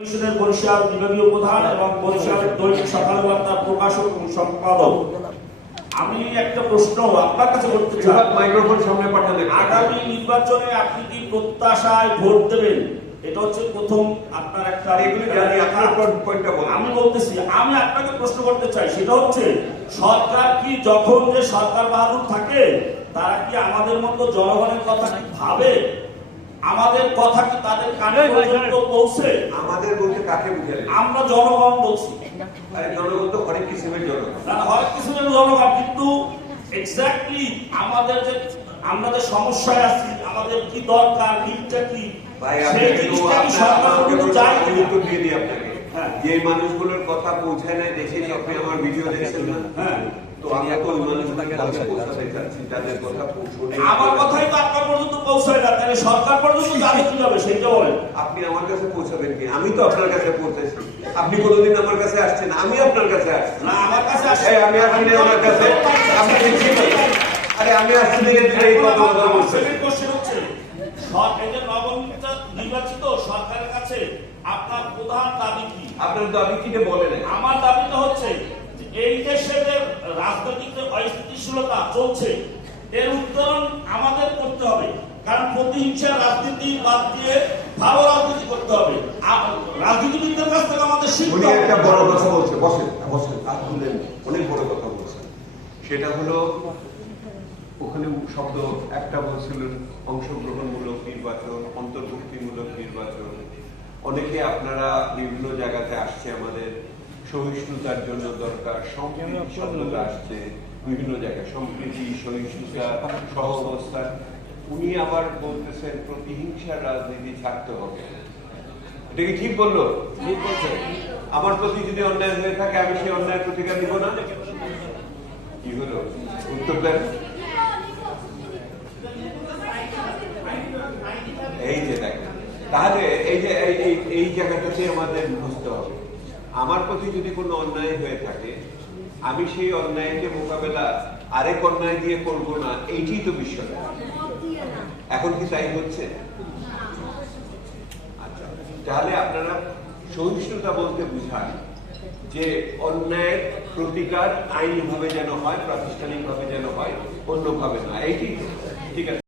কমিশনের বরিশাল বিভাগীয় প্রধান এবং বরিশালের দৈনিক সকাল বার্তার প্রকাশক এবং সম্পাদক। আমি একটা প্রশ্ন আপনার কাছে করতে চাই, মাইক্রোফোন সামনে পাঠালে আগামী নির্বাচনে আপনি কি প্রত্যাশায় ভোট দেবেন? এটা হচ্ছে প্রথম আপনার একটা আমি বলতেছি, আমি আপনাকে প্রশ্ন করতে চাই, সেটা হচ্ছে সরকার কি যখন যে সরকার বাহাদুর থাকে তারা কি আমাদের মতো জনগণের কথা কি ভাবে? আমাদের কথা কি তাদের কানে পর্যন্ত পৌঁছে? আমাদের বলতে কাকে বুঝালে? আমরা জনগণ বলছি। জনগণ তো অনেক কিসিমের জনগণ, অনেক কিসিমের জনগণ, কিন্তু এক্স্যাক্টলি আমাদের যে আমরা যে সমস্যায় আছি, আমাদের কি দরকার, নিডটা কি, সেই জিনিসটা কি সরকার পর্যন্ত যায় কিনা? উত্তর দিয়ে দিই আপনাকে। যে মানুষগুলোর কথা পৌঁছায় না, দেখেনি আপনি আমার ভিডিও দেখছেন না? হ্যাঁ, তো আমি তো ওই মানুষগুলোকে কাছে পৌঁছাতে চাচ্ছি, তাদের কথা পৌঁছাতে। আমার কথাই তো আপনার পর্যন্ত পৌঁছায় না, তাহলে সরকার পর্যন্ত যাবে কিভাবে সেইটা বলেন। আপনি আমার কাছে পৌঁছাবেন কি? আমি তো আপনার কাছে পৌঁছেছি। আপনি কোনোদিন আমার কাছে আসছেন? আমি আপনার কাছে আসছি না, আমার কাছে আসছে। আমি আসলে আমার কাছে আপনি দেখছি না। আরে আমি আসছি দেখে এই কথা বলছেন। কোশ্চেন হচ্ছে এই যে নবনির্বাচিত নির্বাচিত সরকারের কাছে আপনার প্রধান দাবি কি? আপনার দাবি কি বলেন? আমার দাবিটা হচ্ছে এই দেশে যে রাজনৈতিক অস্থিতিশীলতা চলছে এর উত্তরণ আমাদের করতে হবে, কারণ প্রতিহিংসা রাজনীতি বাদ দিয়ে ভালো রাজনীতি করতে হবে। রাজনীতিবিদদের কাছ থেকে আমাদের শিখতে হবে। একটা বড় কথা বলছে, বসেন বসেন, আর বললেন অনেক বড় কথা বলছেন। সেটা হলো ওখানে শব্দ একটা বলছিলেন অংশগ্রহণমূলক নির্বাচন, অন্তর্ভুক্তিমূলক নির্বাচন। অনেকে আপনারা বিভিন্ন জায়গাতে আসছে, আমাদের সহিষ্ণুতার জন্য দরকার, সম্প্রীতি শব্দটা আসছে বিভিন্ন জায়গায়, সম্প্রীতি, সহিষ্ণুতা, সহ অবস্থান। উনি আবার বলতেছেন প্রতিহিংসার রাজনীতি ছাড়তে হবে। এটা কি ঠিক বললো? ঠিক বলছে। আমার প্রতি যদি অন্যায় হয়ে থাকে আমি সেই অন্যায়ের প্রতিকার দিব না? কি হলো উত্তর দেন? এই যে দেখেন, তাহলে এই যে এই জায়গাটাতে আমাদের বুঝতে হবে, আমার প্রতি যদি কোনো অন্যায় হয়ে থাকে আমি সেই অন্যায়কে মোকাবেলা আরেক অন্যায় দিয়ে করবো না, এইটাই তো বিষয়। এখন কি তাই হচ্ছে? আচ্ছা, তাহলে আপনারা সহিষ্ণুতা বলতে বুঝান যে অন্যায়ের প্রতিকার আইনিভাবে যেন হয়, প্রাতিষ্ঠানিকভাবে যেন হয়, অন্যভাবে না, এইটাই তো ঠিক আছে।